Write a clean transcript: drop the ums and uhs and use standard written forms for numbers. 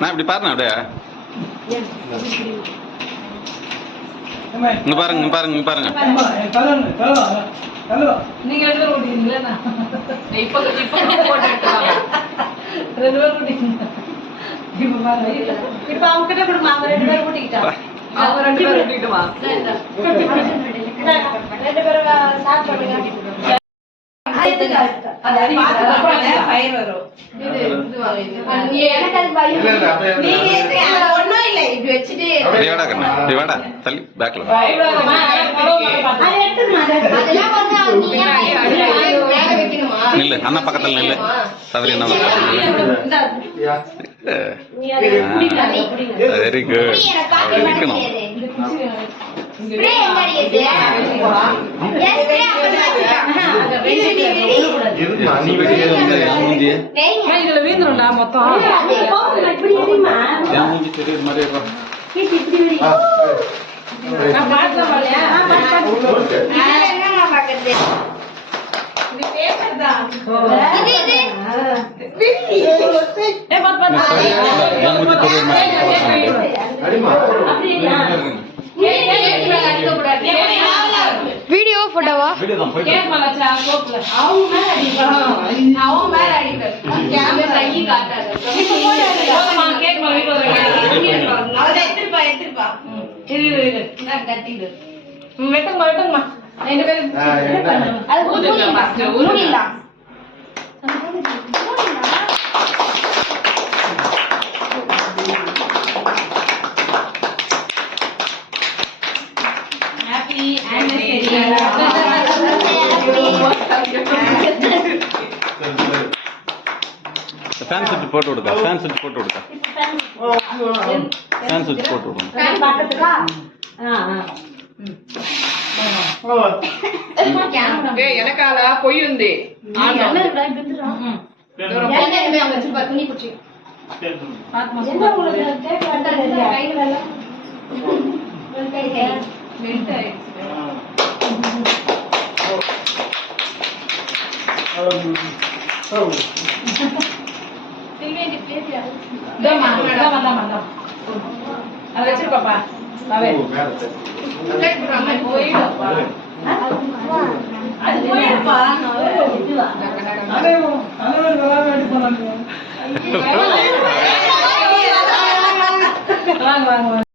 நான் இப்படி பாருங்க அப்படியே இங்க பாருங்க இங்க பாருங்க இங்க பாருங்க நீங்க ரெண்டு பேரும் ஓட்டிங்களா இப்ப போட்டோ எடுத்துவாங்க ரெண்டு பேரும் ஓட்டிங்க இப்ப பாருங்க இப்ப அவங்க கிட்ட கொடுங்க அவங்க ரெண்டு பேரும் ஓட்டிக்கிட்டாங்க அவங்க ரெண்டு பேரும் ஓட்டிட்டுமா ரெண்டு பேரும் ஸ்டார்ட் பண்ணுங்க ஃபயர் வரும் அண்ணா பக்கத்துல நில்லு சவரி அண்ணா வெரி குட் இருக்கணும் இதுல வீந்துரும்டா மொத்தம் நான் பாக்கலாம் வீடியோ போட்டோவா வெட்டுமா ஃபேன் சுவிட்ச் போட்டு விடுங்க ஃபேன் சுவிட்ச் போட்டு விடுங்க ஃபேன் சுவிட்ச் போட்டு விடுங்க వెనకాల పొయ్యి ఉంది அதை வச்சிருப்பாப்பா வாங்க வாங்க